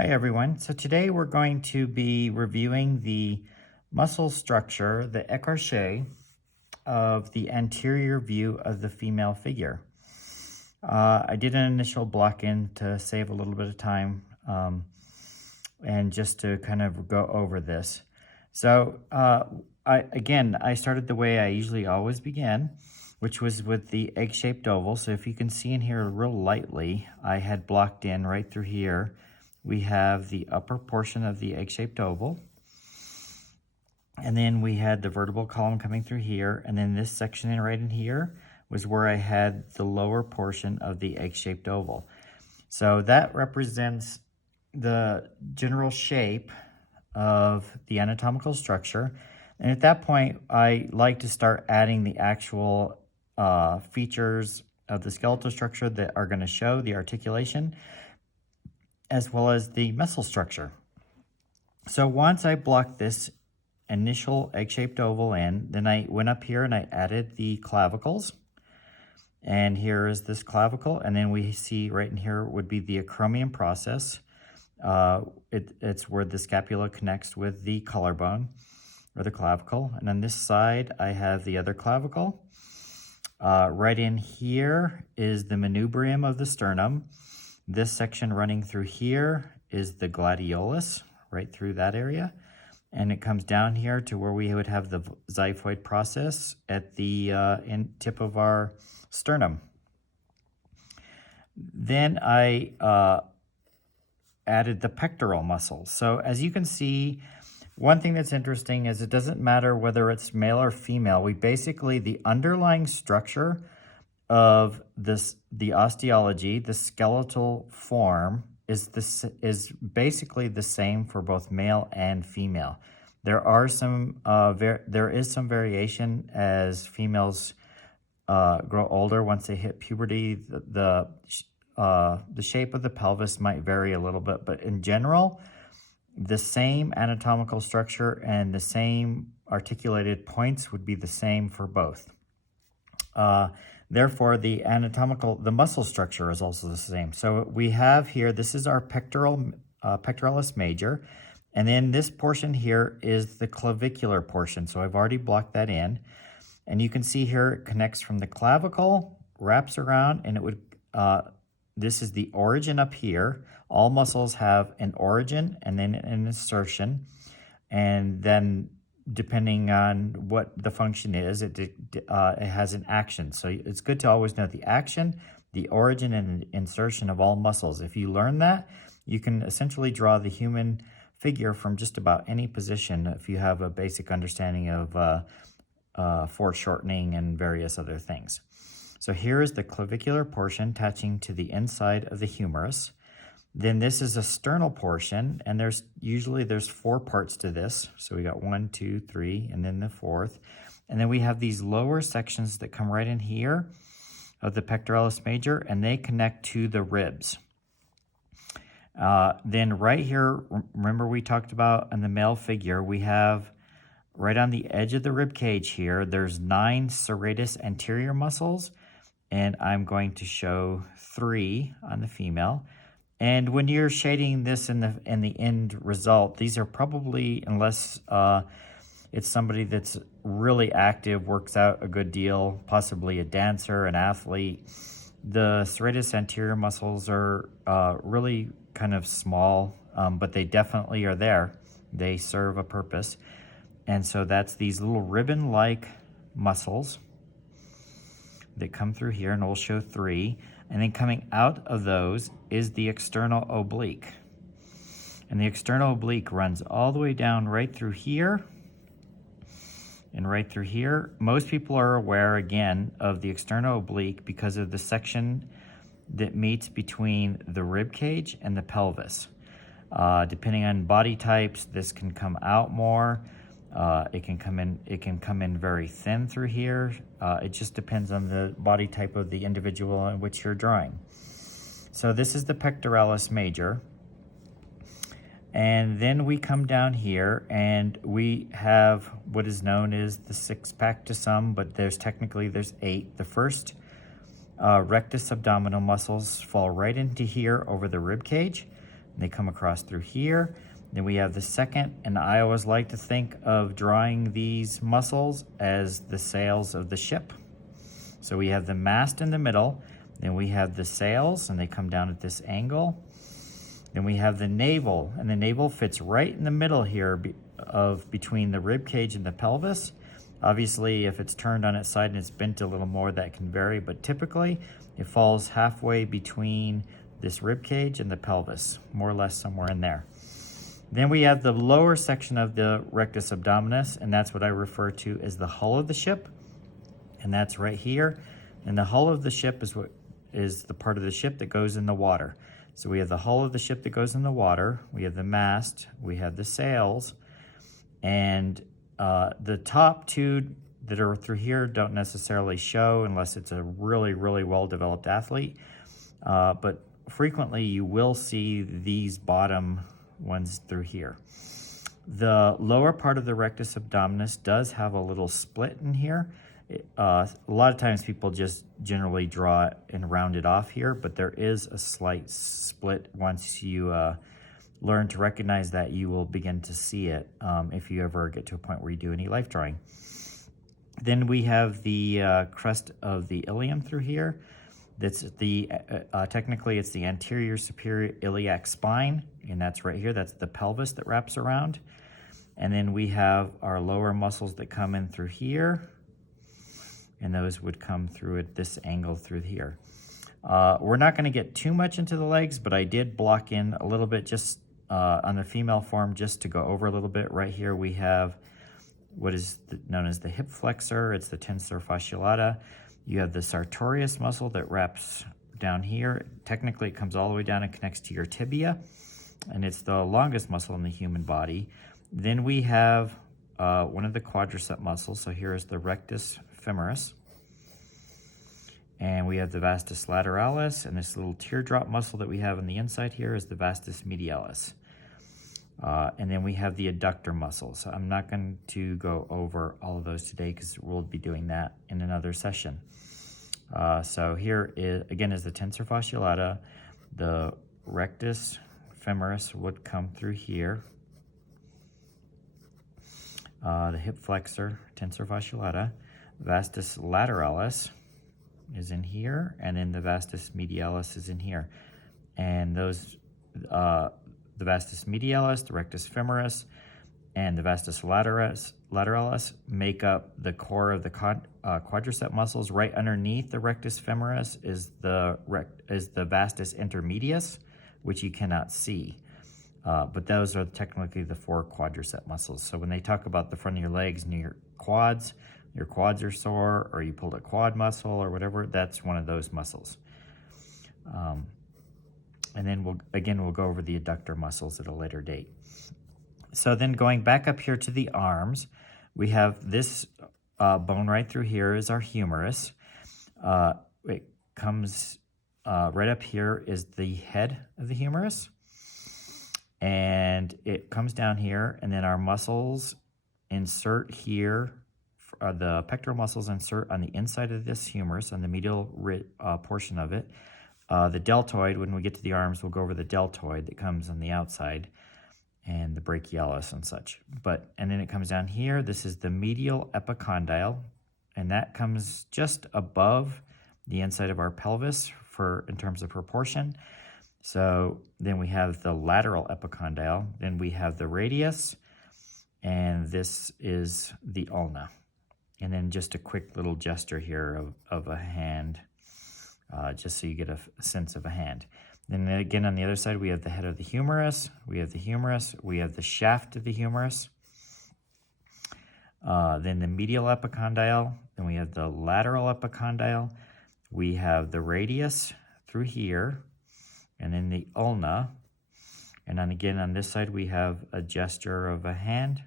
Hi everyone. So today we're going to be reviewing the muscle structure, the Ecorche, of the anterior view of the female figure. I did an initial block-in to save a little bit of time and just to kind of go over this. So I started the way I usually always begin, which was with the egg-shaped oval. So if you can see in here real lightly, I had blocked in right through here. We have the upper portion of the egg-shaped oval. And then we had the vertebral column coming through here. And then this section right in here was where I had the lower portion of the egg-shaped oval. So that represents the general shape of the anatomical structure. And at that point, I like to start adding the actual features of the skeletal structure that are going to show the articulation, as well as the muscle structure. So once I blocked this initial egg-shaped oval in, then I went up here and I added the clavicles. And here is this clavicle. And then we see right in here would be the acromion process. It's where the scapula connects with the collarbone or the clavicle. And on this side, I have the other clavicle. Right in here is the manubrium of the sternum. This section running through here is the gladiolus, right through that area. And it comes down here to where we would have the xiphoid process at the tip of our sternum. Then I added the pectoral muscles. So as you can see, one thing that's interesting is it doesn't matter whether it's male or female. The underlying structure of the osteology, the skeletal form, is basically the same for both male and female. There is some variation as females grow older. Once they hit puberty, the shape of the pelvis might vary a little bit, but in general, the same anatomical structure and the same articulated points would be the same for both. Therefore, the muscle structure is also the same. So we have here, this is our pectoralis major, and then this portion here is the clavicular portion. So I've already blocked that in, and you can see here it connects from the clavicle, wraps around, and it would. This is the origin up here. All muscles have an origin and then an insertion, and then depending on what the function is, it has an action. So it's good to always know the action, the origin, and insertion of all muscles. If you learn that, you can essentially draw the human figure from just about any position if you have a basic understanding of foreshortening and various other things. So here is the clavicular portion attaching to the inside of the humerus. Then this is a sternal portion, and there's 4 parts to this. So we got 1, 2, 3, and then the 4th. And then we have these lower sections that come right in here of the pectoralis major, and they connect to the ribs. Then right here, remember we talked about in the male figure, we have right on the edge of the rib cage here, there's 9 serratus anterior muscles, and I'm going to show 3 on the female. And when you're shading this in the end result, these are probably, unless it's somebody that's really active, works out a good deal, possibly a dancer, an athlete, the serratus anterior muscles are really kind of small, but they definitely are there. They serve a purpose. And so that's these little ribbon-like muscles that come through here, and we'll show 3. And then coming out of those is the external oblique. And the external oblique runs all the way down right through here and right through here. Most people are aware, again, of the external oblique because of the section that meets between the rib cage and the pelvis. Depending on body types, this can come out more. It can come in very thin through here. It just depends on the body type of the individual in which you're drawing. So this is the pectoralis major. And then we come down here and we have what is known as the 6-pack to some, but there's 8. The first rectus abdominal muscles fall right into here over the rib cage. and they come across through here. Then we have the second, and I always like to think of drawing these muscles as the sails of the ship. So we have the mast in the middle, then we have the sails, and they come down at this angle. Then we have the navel, and the navel fits right in the middle here between the rib cage and the pelvis. Obviously, if it's turned on its side and it's bent a little more, that can vary, but typically it falls halfway between this rib cage and the pelvis, more or less somewhere in there. Then we have the lower section of the rectus abdominis, and that's what I refer to as the hull of the ship, and that's right here. And the hull of the ship is the part of the ship that goes in the water. So we have the hull of the ship that goes in the water, we have the mast, we have the sails, and the top two that are through here don't necessarily show unless it's a really, really well-developed athlete. But frequently you will see these bottom ones through here. The lower part of the rectus abdominis does have a little split in here. A lot of times people just generally draw it and round it off here, but there is a slight split. Once you learn to recognize that, you will begin to see it if you ever get to a point where you do any life drawing. Then we have the crest of the ilium through here. That's technically it's the anterior superior iliac spine, and that's right here. That's the pelvis that wraps around. And then we have our lower muscles that come in through here, and those would come through at this angle through here. We're not going to get too much into the legs, but I did block in a little bit just on the female form just to go over a little bit. Right here we have what is known as the hip flexor. It's the tensor fasciolata. You have the sartorius muscle that wraps down here. Technically, it comes all the way down and connects to your tibia, and it's the longest muscle in the human body. Then we have one of the quadricep muscles. So here is the rectus femoris. And we have the vastus lateralis, and this little teardrop muscle that we have on the inside here is the vastus medialis. And then we have the adductor muscle. So I'm not going to go over all of those today because we'll be doing that in another session. So here is, again, is the tensor fasciolata. The rectus femoris would come through here. The hip flexor, tensor fasciolata. Vastus lateralis is in here, and then the vastus medialis is in here. And those, the vastus medialis, the rectus femoris, and the vastus lateralis make up the core of the quadricep muscles. Right underneath the rectus femoris is the vastus intermedius, which you cannot see. But those are technically the four quadricep muscles. So when they talk about the front of your legs and your quads are sore, or you pulled a quad muscle or whatever, that's one of those muscles. And then we'll go over the adductor muscles at a later date. So then going back up here to the arms, we have this bone right through here is our humerus. It comes right up here is the head of the humerus. And it comes down here, and then our muscles insert here. The pectoral muscles insert on the inside of this humerus, on the medial portion of it. The deltoid, when we get to the arms, we'll go over the deltoid that comes on the outside, and the brachialis and such. And then it comes down here. This is the medial epicondyle, and that comes just above the inside of our pelvis in terms of proportion. So then we have the lateral epicondyle, then we have the radius, and this is the ulna. And then just a quick little gesture here of a hand, just so you get a sense of a hand. Then again, on the other side, we have the head of the humerus, we have the shaft of the humerus, then the medial epicondyle, then we have the lateral epicondyle, we have the radius through here, and then the ulna. And then again, on this side, we have a gesture of a hand.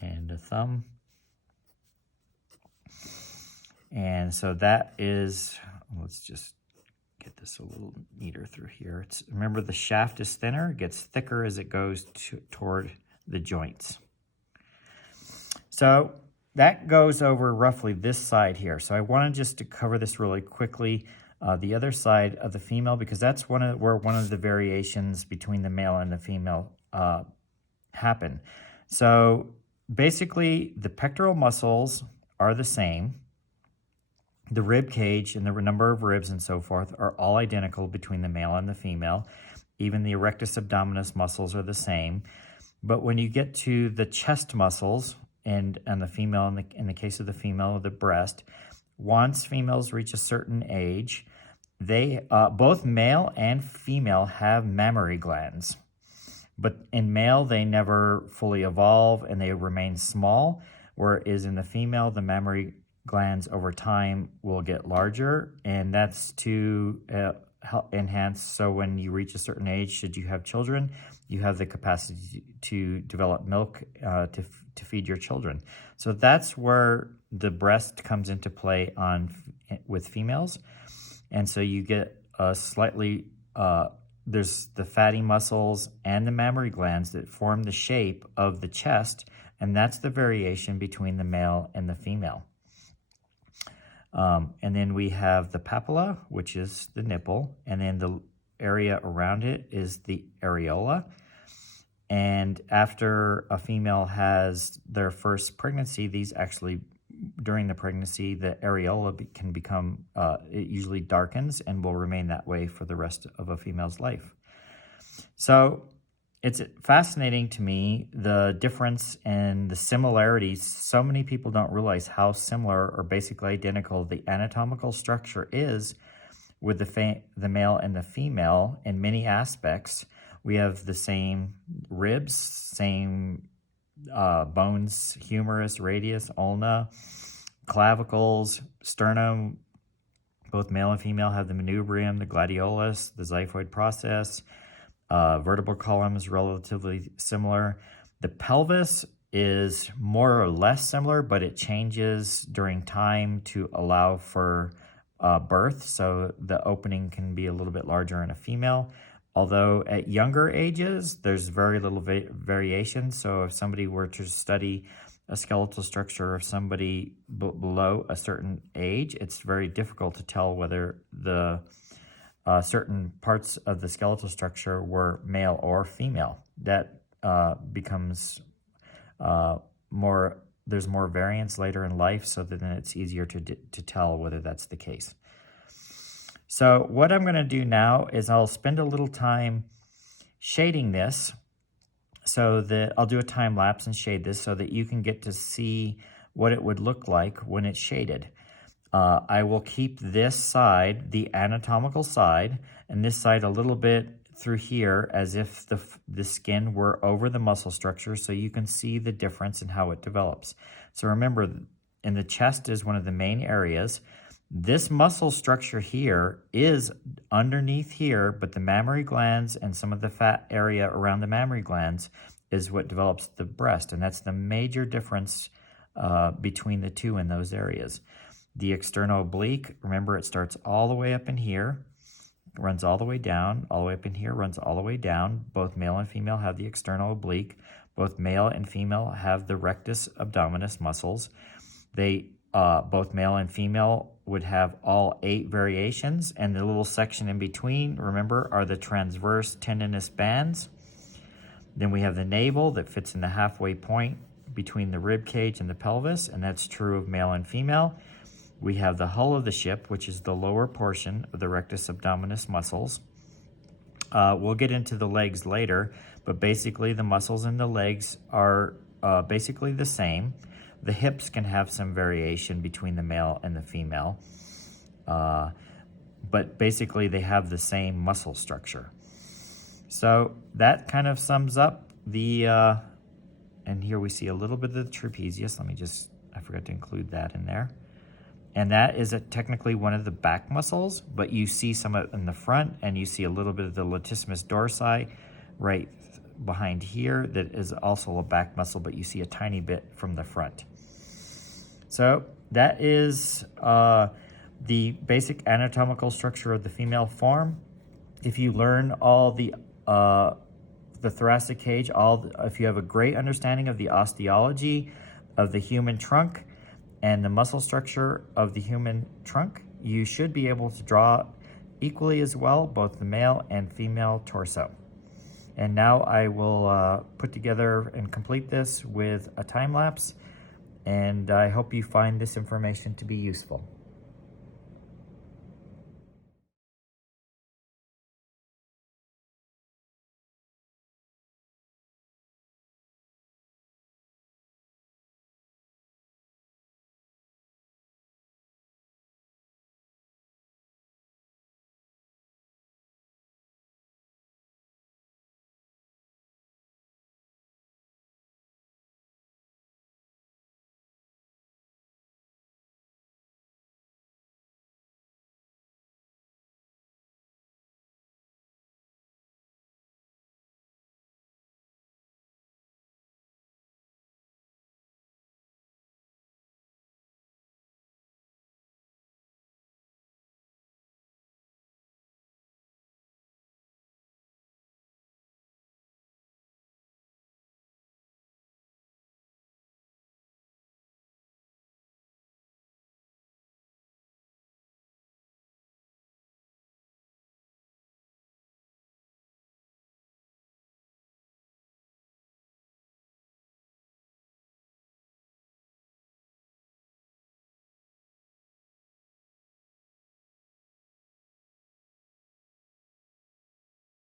And a thumb. And so that is, let's just get this a little neater through here. Remember, the shaft is thinner, it gets thicker as it goes toward the joints. So that goes over roughly this side here. So I wanted just to cover this really quickly. the other side of the female, because that's where one of the variations between the male and the female happen. So basically, the pectoral muscles are the same. The rib cage and the number of ribs and so forth are all identical between the male and the female. Even the erectus abdominis muscles are the same. But when you get to the chest muscles and the female, in the case of the female, the breast, once females reach a certain age, they both male and female have mammary glands. But in male, they never fully evolve and they remain small, whereas in the female, the mammary glands over time will get larger, and that's to help enhance. So when you reach a certain age, should you have children, you have the capacity to develop milk to feed your children. So that's where the breast comes into play with females. And so you get a slightly, there's the fatty muscles and the mammary glands that form the shape of the chest, and that's the variation between the male and the female. And then we have the papilla, which is the nipple, and then the area around it is the areola. And after a female has their first pregnancy, these actually, during the pregnancy, the areola can become, it usually darkens and will remain that way for the rest of a female's life. So it's fascinating to me, the difference and the similarities. So many people don't realize how similar or basically identical the anatomical structure is with the male and the female in many aspects. We have the same ribs, same bones, humerus, radius, ulna, clavicles, sternum. Both male and female have the manubrium, the gladiolus, the xiphoid process. Vertebral column is relatively similar. The pelvis is more or less similar, but it changes during time to allow for birth. So the opening can be a little bit larger in a female. Although at younger ages, there's very little variation. So if somebody were to study a skeletal structure of somebody below a certain age, it's very difficult to tell whether the certain parts of the skeletal structure were male or female. That becomes there's more variance later in life, so that then it's easier to tell whether that's the case. So what I'm going to do now is I'll spend a little time shading this, so that I'll do a time lapse and shade this so that you can get to see what it would look like when it's shaded. I will keep this side, the anatomical side, and this side a little bit through here as if the skin were over the muscle structure, so you can see the difference in how it develops. So remember, in the chest is one of the main areas. This muscle structure here is underneath here, but the mammary glands and some of the fat area around the mammary glands is what develops the breast, and that's the major difference between the two in those areas. The external oblique, remember, it starts all the way up in here, runs all the way down, all the way up in here, runs all the way down. Both male and female have the external oblique. Both male and female have the rectus abdominis muscles. They both male and female would have all 8 variations, and the little section in between, remember, are the transverse tendinous bands. Then we have the navel that fits in the halfway point between the rib cage and the pelvis, and that's true of male and female. We have the hull of the ship, which is the lower portion of the rectus abdominis muscles. We'll get into the legs later, but basically the muscles in the legs are basically the same. The hips can have some variation between the male and the female, but basically they have the same muscle structure. So that kind of sums up the, and here we see a little bit of the trapezius. I forgot to include that in there. And that is technically one of the back muscles, but you see some of it in the front, and you see a little bit of the latissimus dorsi right behind here that is also a back muscle, but you see a tiny bit from the front. So that is the basic anatomical structure of the female form. If you learn all the thoracic cage, if you have a great understanding of the osteology of the human trunk and the muscle structure of the human trunk, you should be able to draw equally as well both the male and female torso. And now I will put together and complete this with a time lapse, and I hope you find this information to be useful.